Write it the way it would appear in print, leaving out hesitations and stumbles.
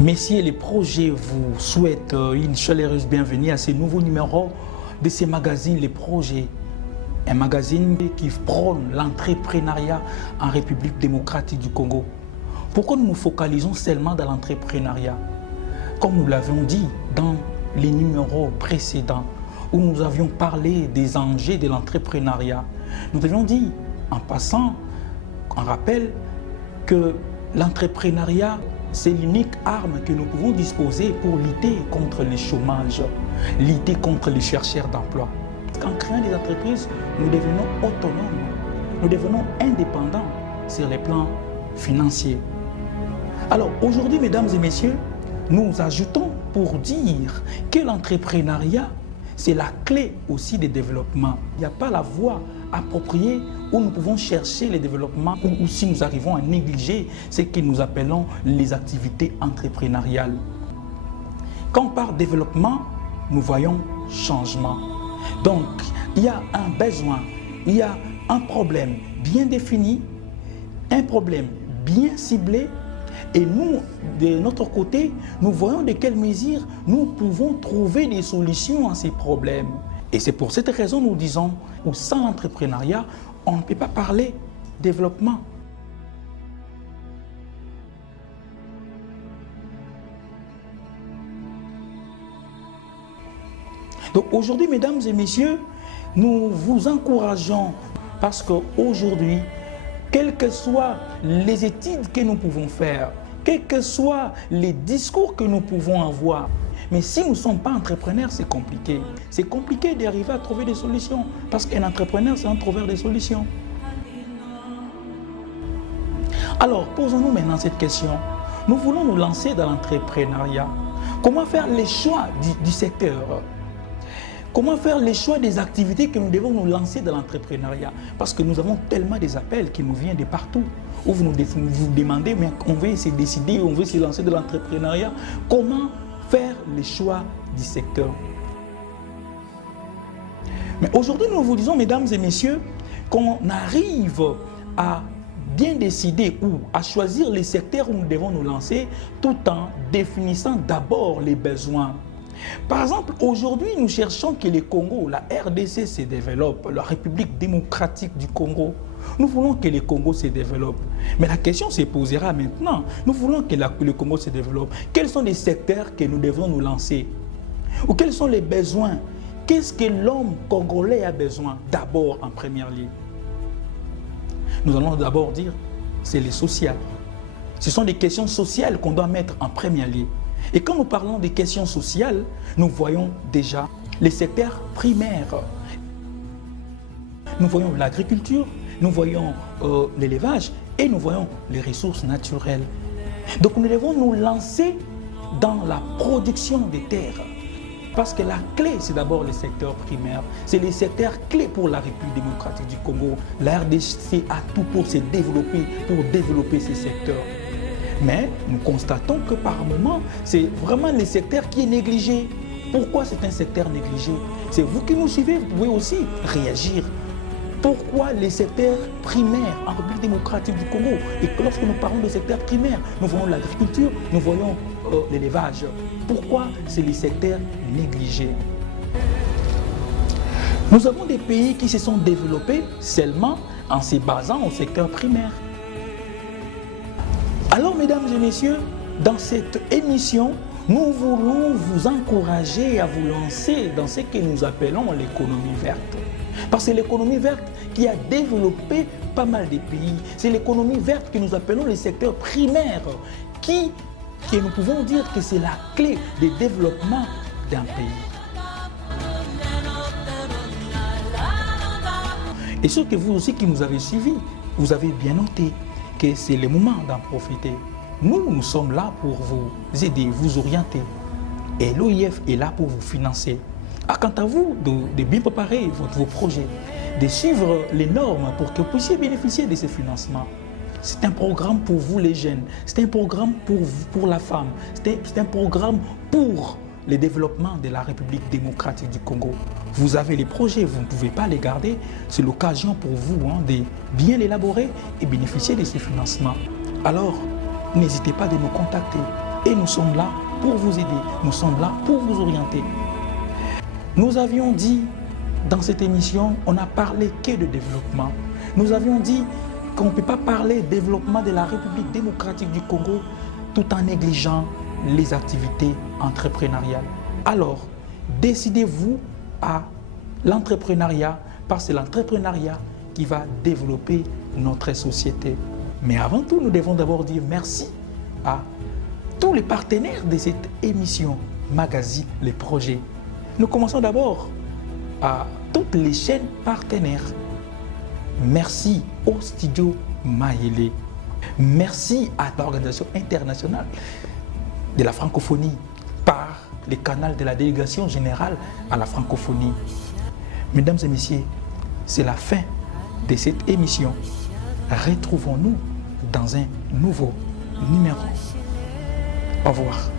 Messieurs, les projets vous souhaitent une chaleureuse bienvenue à ce nouveau numéro de ces magazines, les projets. Un magazine qui prône l'entrepreneuriat en République démocratique du Congo. Pourquoi nous nous focalisons seulement dans l'entrepreneuriat? Comme nous l'avions dit dans les numéros précédents, où nous avions parlé des enjeux de l'entrepreneuriat, nous avions dit, en passant, on rappelle que l'entrepreneuriat, c'est l'unique arme que nous pouvons disposer pour lutter contre le chômage, lutter contre les chercheurs d'emploi. En créant des entreprises, nous devenons autonomes, nous devenons indépendants sur les plans financiers. Alors aujourd'hui, mesdames et messieurs, nous ajoutons pour dire que l'entrepreneuriat, c'est la clé aussi des développements. Il n'y a pas la voie appropriée où nous pouvons chercher les développements ou si nous arrivons à négliger ce que nous appelons les activités entrepreneuriales. Quand on parle développement, nous voyons changement. Donc, il y a un besoin, il y a un problème bien défini, un problème bien ciblé. Et nous, de notre côté, nous voyons de quelle mesure nous pouvons trouver des solutions à ces problèmes. Et c'est pour cette raison que nous disons que sans l'entrepreneuriat, on ne peut pas parler développement. Donc aujourd'hui, mesdames et messieurs, nous vous encourageons parce qu'aujourd'hui, quelles que soient les études que nous pouvons faire, quels que soient les discours que nous pouvons avoir, mais si nous ne sommes pas entrepreneurs, c'est compliqué. C'est compliqué d'arriver à trouver des solutions parce qu'un entrepreneur, c'est un trouveur de solutions. Alors, posons-nous maintenant cette question. Nous voulons nous lancer dans l'entrepreneuriat. Comment faire les choix du secteur ? Comment faire les choix des activités que nous devons nous lancer dans l'entrepreneuriat? Parce que nous avons tellement des appels qui nous viennent de partout, où vous vous demandez, mais on veut se décider, on veut se lancer dans l'entrepreneuriat. Comment faire les choix du secteur? Mais aujourd'hui, nous vous disons, mesdames et messieurs, qu'on arrive à bien décider ou à choisir les secteurs où nous devons nous lancer, tout en définissant d'abord les besoins. Par exemple, aujourd'hui, nous cherchons que le Congo, la RDC se développe, la République démocratique du Congo. Nous voulons que le Congo se développe. Mais la question se posera maintenant. Nous voulons que le Congo se développe. Quels sont les secteurs que nous devons nous lancer? Ou quels sont les besoins? Qu'est-ce que l'homme congolais a besoin d'abord en première ligne? Nous allons d'abord dire, c'est les social. Ce sont des questions sociales qu'on doit mettre en première ligne. Et quand nous parlons des questions sociales, nous voyons déjà les secteurs primaires. Nous voyons l'agriculture, nous voyons l'élevage et nous voyons les ressources naturelles. Donc nous devons nous lancer dans la production des terres. Parce que la clé, c'est d'abord le secteur primaire. C'est les secteurs clés pour la République démocratique du Congo. La RDC a tout pour se développer, pour développer ces secteurs. Mais nous constatons que par moment, c'est vraiment le secteur qui est négligé. Pourquoi c'est un secteur négligé? C'est vous qui nous suivez, vous pouvez aussi réagir. Pourquoi les secteurs primaires en République démocratique du Congo? Et que lorsque nous parlons de secteurs primaires, nous voyons l'agriculture, nous voyons l'élevage. Pourquoi c'est les secteurs négligés? Nous avons des pays qui se sont développés seulement en se basant au secteur primaire. Alors, mesdames et messieurs, dans cette émission, nous voulons vous encourager à vous lancer dans ce que nous appelons l'économie verte. Parce que c'est l'économie verte qui a développé pas mal de pays. C'est l'économie verte que nous appelons le secteur primaire, que nous pouvons dire que c'est la clé de développement d'un pays. Et ce que vous aussi qui nous avez suivis, vous avez bien noté que c'est le moment d'en profiter. Nous sommes là pour vous aider, vous orienter. Et l'OIF est là pour vous financer. Quant à vous, de bien préparer vos projets, de suivre les normes pour que vous puissiez bénéficier de ces financements. C'est un programme pour vous les jeunes, c'est un programme pour la femme, c'est un programme pour le développement de la République démocratique du Congo. Vous avez les projets, vous ne pouvez pas les garder. C'est l'occasion pour vous de bien l'élaborer et bénéficier de ces financements. Alors, n'hésitez pas de nous contacter. Et nous sommes là pour vous aider, nous sommes là pour vous orienter. Nous avions dit dans cette émission, on n'a parlé que de développement. Nous avions dit qu'on ne peut pas parler développement de la République démocratique du Congo tout en négligeant les activités entrepreneuriales. Alors, décidez-vous à l'entrepreneuriat parce que c'est l'entrepreneuriat qui va développer notre société. Mais avant tout, nous devons d'abord dire merci à tous les partenaires de cette émission Magazine Les Projets. Nous commençons d'abord à toutes les chaînes partenaires. Merci au studio Mayele. Merci à l'Organisation internationale de la francophonie par le canal de la délégation générale à la francophonie. Mesdames et messieurs, c'est la fin de cette émission. Retrouvons-nous dans un nouveau numéro. Au revoir.